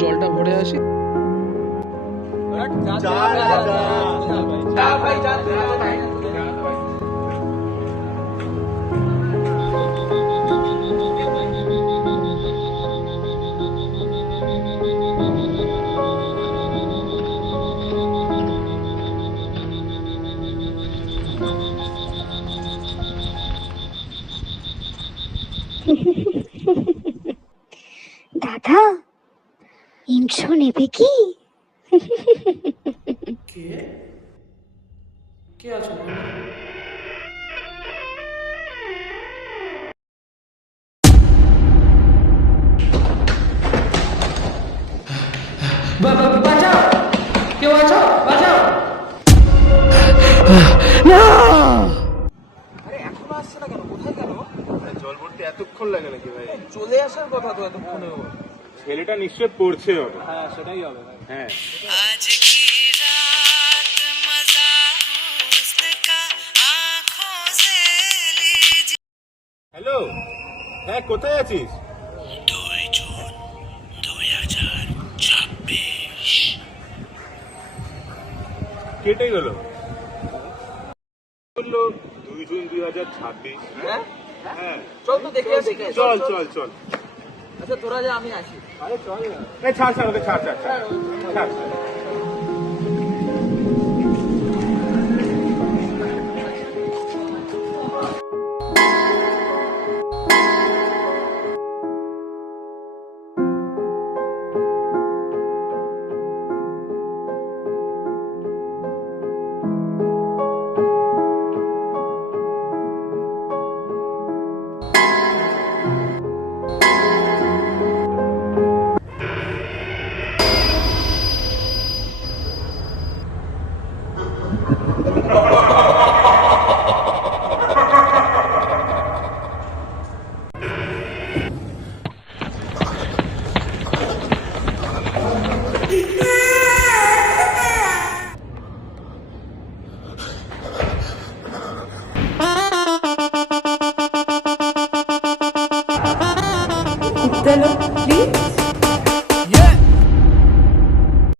জলটা ভরে আসি। দাদা, ইন্ট্রো নেবে কি? কে কে আছো? বাঁচাও, কেউ আছো? বাঁচাও। না, আরে এখনো আসছে না কেন? কোথায় গেল? জল ভরতে এতক্ষণ লাগে নাকি ভাই? চলে আসার কথা তো এতক্ষণেও। ছেলেটা নিশ্চয় পড়ছে হবে। হ্যাঁ সেটাই হবে ভাই। হ্যাঁ आज की रात मजा हुस्न का आँखों से लीजिए। হ্যালো, হ্যাঁ কোথায় আছিস? 2 জুন 2026। কেটে গেল বললো 2 জুন 2026। হ্যাঁ হ্যাঁ চল তো দেখে আসি। চল চল চল। আচ্ছা তোরা যা, আমি আসি। আরে চল না, ছাড় ছাড় ওকে, ছাড় ছাড় ছাড় ছাড় ছাড়।